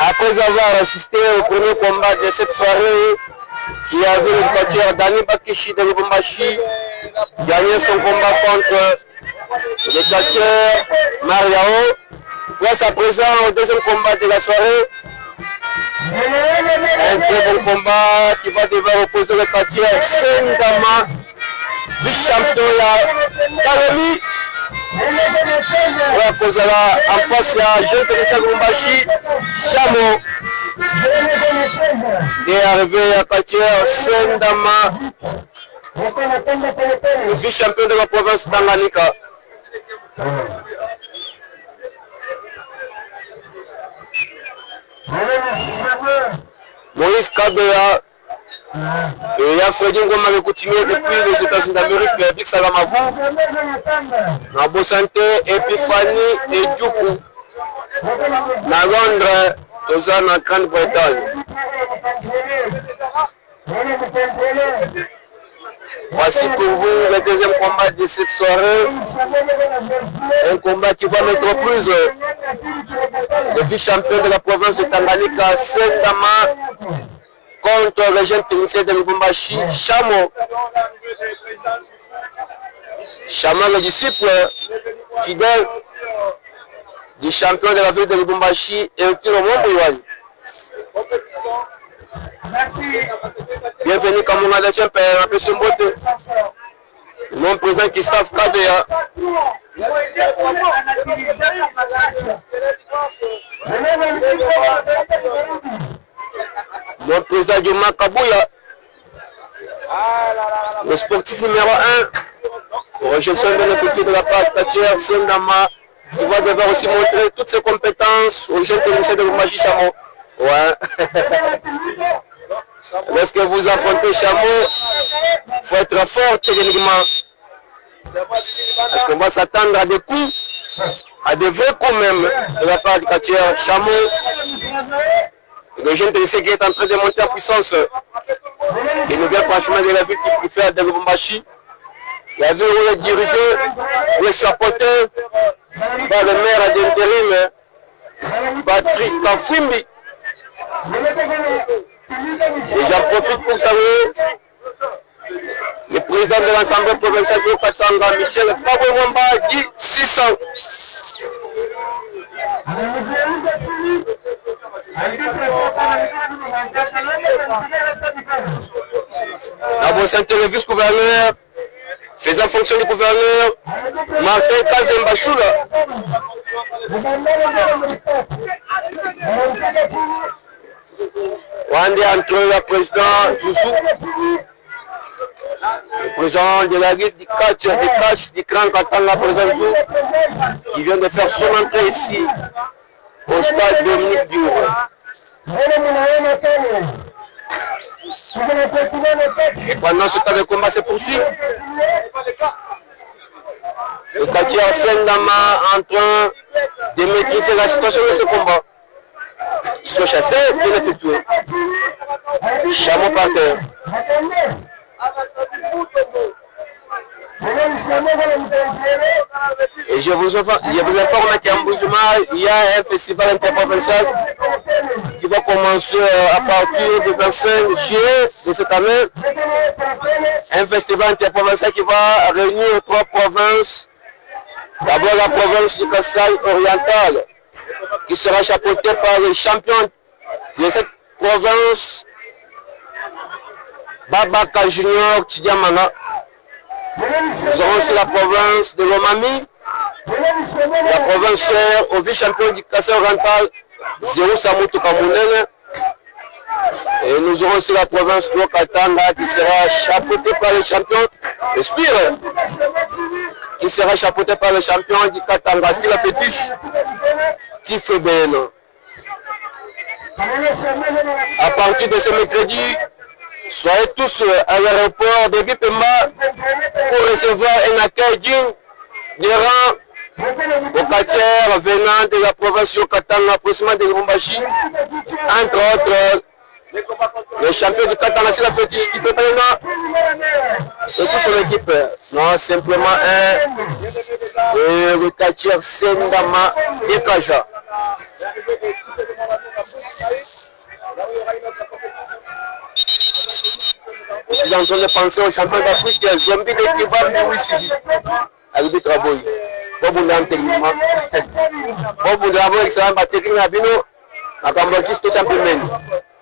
Après avoir assisté au premier combat de cette soirée, qui avait le quartier Dani Bakishi de Lubumbashi gagner son combat contre le quartier Mariao. Place à présent au deuxième combat de la soirée. Un très bon combat qui va devoir opposer le quartier Sendama, vice-champion Kalemi. On va en face à Jean Téléchat Lubumbashi, Chamo. Et arrivé à quartier Sendama, le vice-champion de la province Tanganyika. Moïse Kabea et Freddy Ngoma qui continue depuis les États-Unis d'Amérique, Big Salamavou, Nabo Santé, Epiphanie et Djoukou. Na Londres, tous en Grande-Bretagne. Voici pour vous le deuxième combat de cette soirée. Un combat qui va mettre en prise le vice-champion de la province de Tanganyika, Sendama, contre le jeune technicien de Lubumbashi, Chamo. Chamo, le disciple fidèle du champion de la ville de Lubumbashi, et qui le monde. Bienvenue comme on a dit, M. Mbote, mon président Christophe Kabea. Mon président Diouma Kabouya, le sportif numéro 1, rejection de l'effectif de la part de Katier Sendama, qui va devoir aussi montrer toutes ses compétences aux jeunes techniciens de Lubumbashi Chamo. Ouais. Lorsque vous affrontez Chamo, il faut être fort techniquement. Parce qu'on va s'attendre à des coups, à des vrais coups même, de la part du quartier Chamo. Le jeune technicien qui est en train de monter en puissance. Il nous vient franchement de la ville qui préfère de Lubumbashi. La ville où il est dirigé, où il est chapeauté par le maire d'intérim, Patrick Kafwimbi. Et j'en profite pour saluer le président de l'Assemblée provinciale de Katanga, Michel Kabouwamba, dit 600. D'abord, c'est le vice-gouverneur, faisant fonction du gouverneur, Martin Kazembachula. On est entre le président Zoussou, le président de la Ligue du catch du Grand Katanga, président Zou, qui vient de faire son entrée ici, au stade Dominique Diour. Et pendant ce temps de combat se poursuit, le quartier Sendama en train de maîtriser la situation de ce combat. Ce chassé, bien effectué. Chamo par terre. Et je vous informe qu'à Mboujima, il y a un festival interprovincial qui va commencer à partir du 25 juillet de cette année. Un festival interprovincial qui va réunir 3 provinces. D'abord la province du Kasaï oriental, qui sera chapeautée par les champions de cette province, Babaka Junior Tidiamana. Nous aurons aussi la province de Lomami, la province chère au vice-champion du Kasaï oriental, Zéro Samoutou Kamounene. Et nous aurons aussi la province de Katanga qui sera chapeautée par les champions de Spire, qui sera chapeauté par le champion du Katanga, Stila Fétiche, Tifebeno. À partir de ce mercredi, soyez tous à l'aéroport de Bipemba pour recevoir un accueil digne des rangs aux quartiers venant de la province de Katanga, approximativement de Lubumbashi, entre autres le champion du Katanga, Stila Fétiche, qui fait maintenant et toute son équipe. Non, simplement un. Et le quartier Sendama et Kaja. Je suis en train de penser au champion d'Afrique, Zombie de Kivam de Wissidi. Arbitre Aboy. Bobo Lantelima. Bobo Labo, excellent batterie Nabino. A Kambakis, tout champion.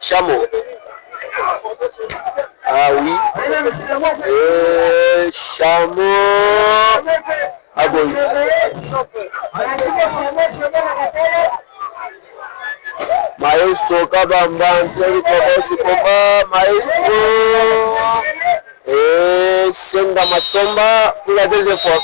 Chameau. Ah oui. Chameau. Aboy. Maestro Kabamba, Antoni Komba, Maestro et Senda Matomba pour la deuxième fois.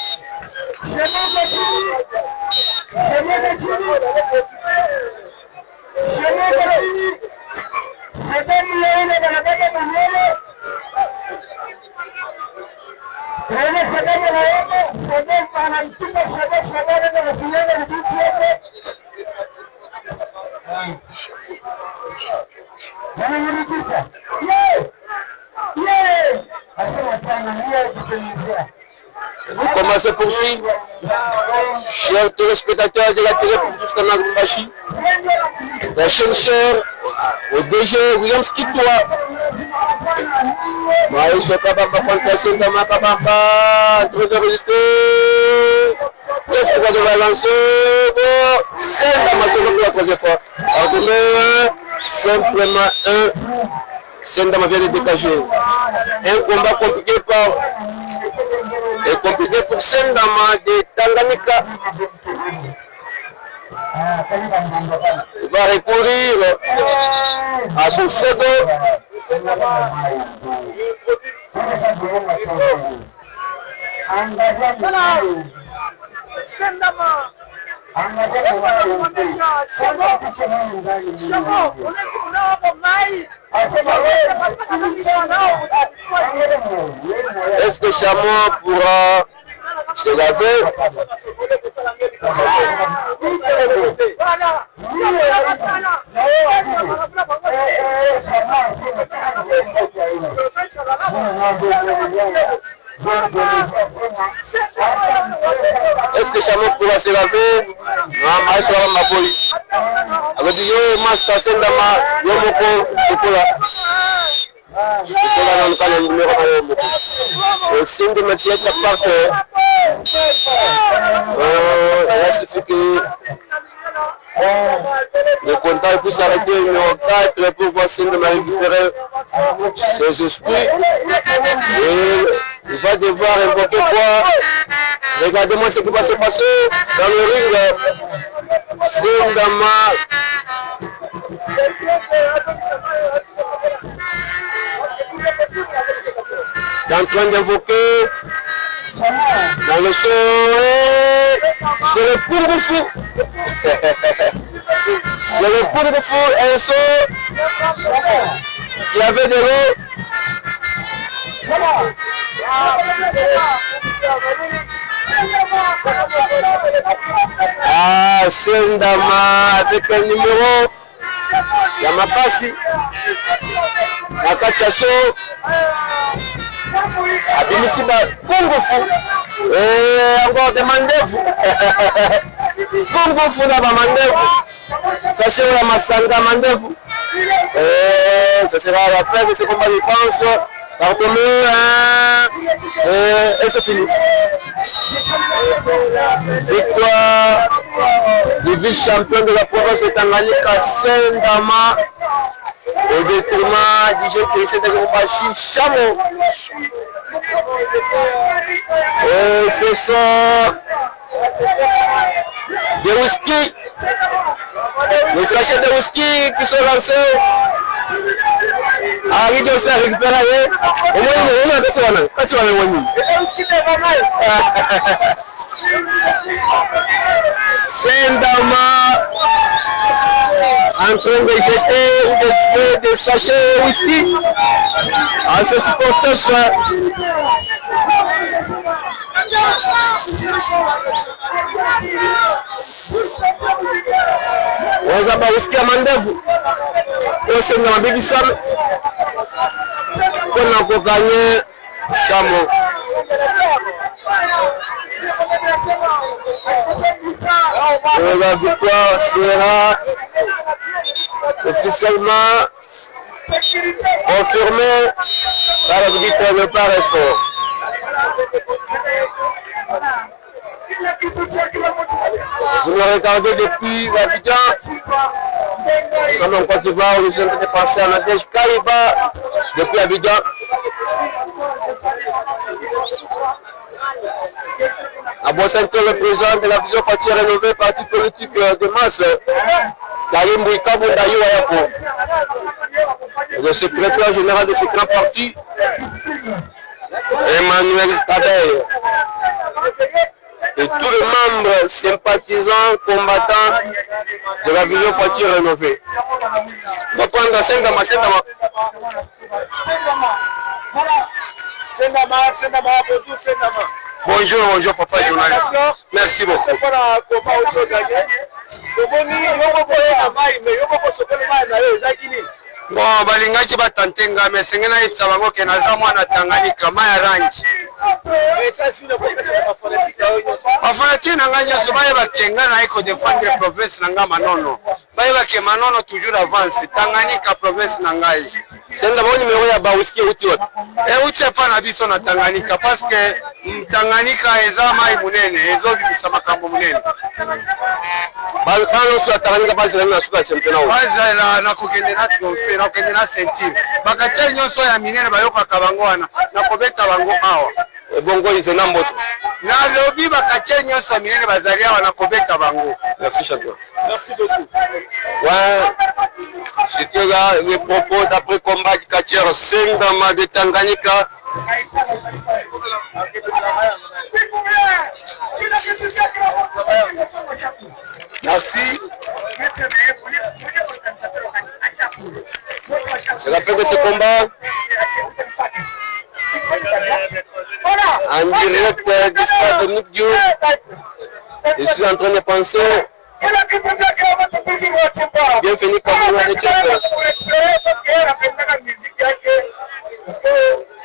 Comment se poursuit, chers téléspectateurs de la télé pour tous Canal Rumbashi, la chaîne chère, au DG Williams Kitoa, Maïs Kabamba contre Sendama Kabamba, en train de résister, qu'est-ce qu'il va devoir lancer? Sendama pour la troisième fois, simplement un, Sendama vient de dégager, un combat compliqué compliqué pour Sendama de Tanganyika. Il va recourir à son pseudo. Sendama. Est-ce que Chameau pourra se laver? Est-ce que Chameau pourra se laver? Non, Maestro Maboy. Alors, yo, Master Sendama, yo moko, Sokola. Sokola, dans le cas de numéro 1. Le signe de mettre la part. Il suffit que le contact puisse arrêter le numéro 4 pour voir Sendama récupérer ses esprits. Et il va devoir invoquer quoi? Regardez-moi ce qui va se passer dans le ring. Sendama est en train d'invoquer dans le sol. C'est le Pungufou. C'est le Pungufou, un saut qui avait de l'eau. Ah, Sendama avec un numéro Yamapasi Nakachaso Abimisiba Kungufou et encore des mandevous. Kungufou n'a pas mandevous. Sachez la Masanga mandevous. Ça sera la fin de ce combat de France. Et c'est fini. Victoire du vice-champion de la province de Tanganyika, Sendama, au détournement du GTC de Rumbashi, Chameau. Et ce sont des whisky, les sachets de whisky qui sont lancés. Ari Jose a récupéré. Au moins, il a fait ça. Sendama en train de jeter des sachets de whisky à ses supporters. On a whisky à Mandevu. On s'est dans la baby Sam. On a gagné Chameau. La victoire sera officiellement confirmée par l'arbitre de Paresso. Vous me regardez depuis l'Abidjan. Nous sommes en Côte d'Ivoire, nous sommes passés à Nadège Kaiba depuis Abidjan. À Boissante, le président de la vision Fati rénovée, parti politique de masse, Karim Bouika Bondayo Ayako. Le secrétaire général de ce grand parti, Emmanuel Kader. Et tous les membres sympathisants, combattants de la vision Fati rénovée. On va prendre Sendama. Bonjour papa journaliste. Merci beaucoup. Bon, balingaki batantenga mesengena ipsa bango ke naza mwana Tanganyika maya rangi. Bafanati na nga nyonso bayeba kenga na eko défendre province na nga Manono. Bayeba ke Manono toujours avance Tanganyika province na ngai. Senda bo numéro ya Bawiski uti wapi? Uti pa na biso na Tanganyika parce que Tanganyika eza mai munene, ezobimisa makambo munene. Balo so Tanganyika basi na suka championnat. Basi na kokende na trophée, na kokende na ceinture. Bakatel nyonso ya minene bayoka kabango wana na kobeta bango awa. Bongo izo na moto. Na lobi bakatel nyonso ya minene bazali awa na kobeta bango. Merci champion. Merci beaucoup. Ouais. C'était là les propos d'après combat du catcheur Sendama de Tanganyika. Merci. C'est la fin de ce combat. En direct du stade de Nukdio. Je suis en train de penser. Bienvenue comme on a dit.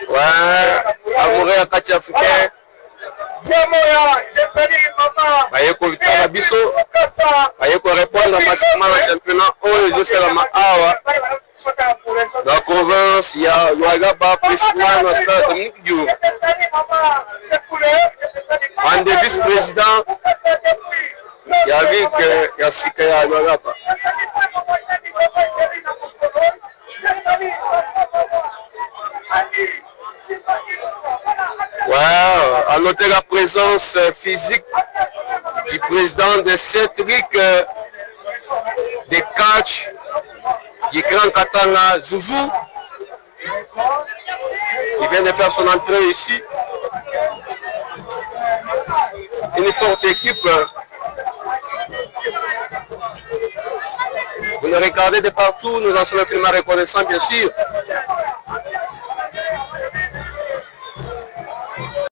Ouais, amoureux à Kati africain. Bayeko vitara biso. Bayeko répondre massivement au championnat. Oh, les Oselama Awa. Dans la province, il y a Ouagaba, précisément dans le stade de Nukdio. Un des vice-présidents. Il y a vu qu'il y a Sikaya à Ouagaba. Ouais, à noter la présence physique du président de cette ligue de catch du Grand Katanga Zouzou, qui vient de faire son entrée ici. Une forte équipe. Vous le regardez de partout, nous en sommes filmés reconnaissants bien sûr.